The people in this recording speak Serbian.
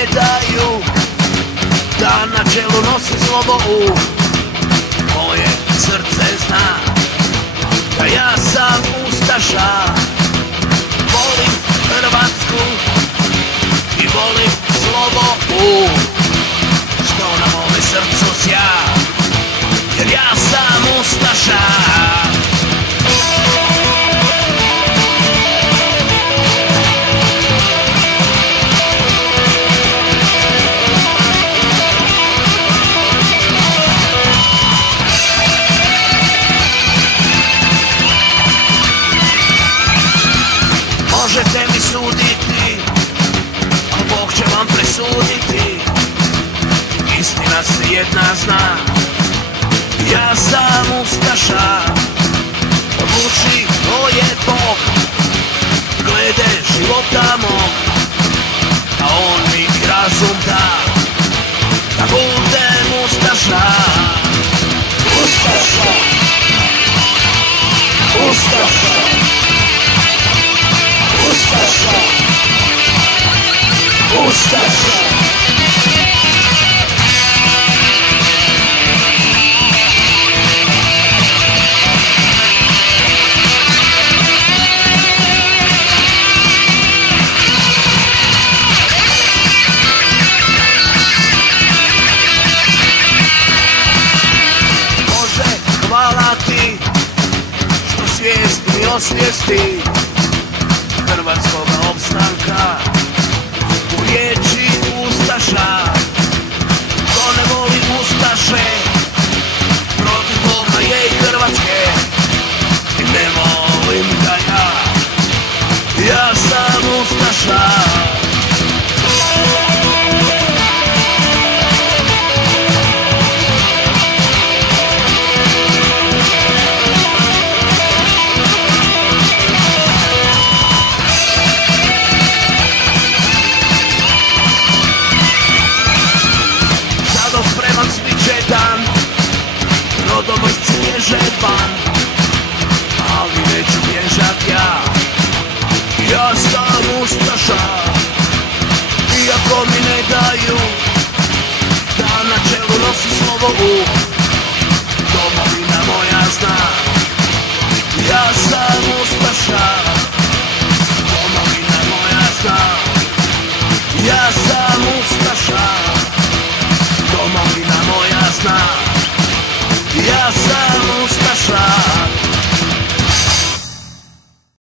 ne daju da na čelu nosi slobodu. Moje srce zna da ja sam ustaša. Volim Hrvatsku i volim slobodu, što na mome srcu sja, jer ja sam ustaša. Možete mi suditi, a Bog će vam presuditi. Istina se jedna zna, ja sam ustaša. Odluči ko je Bog glede života mog, a on mi razum da, da budem ustaša. Ustaša, ustaša, ustaša, ustaša. Bože, hvala ti što svijest mi osvijesti hrvatskoga opstanka.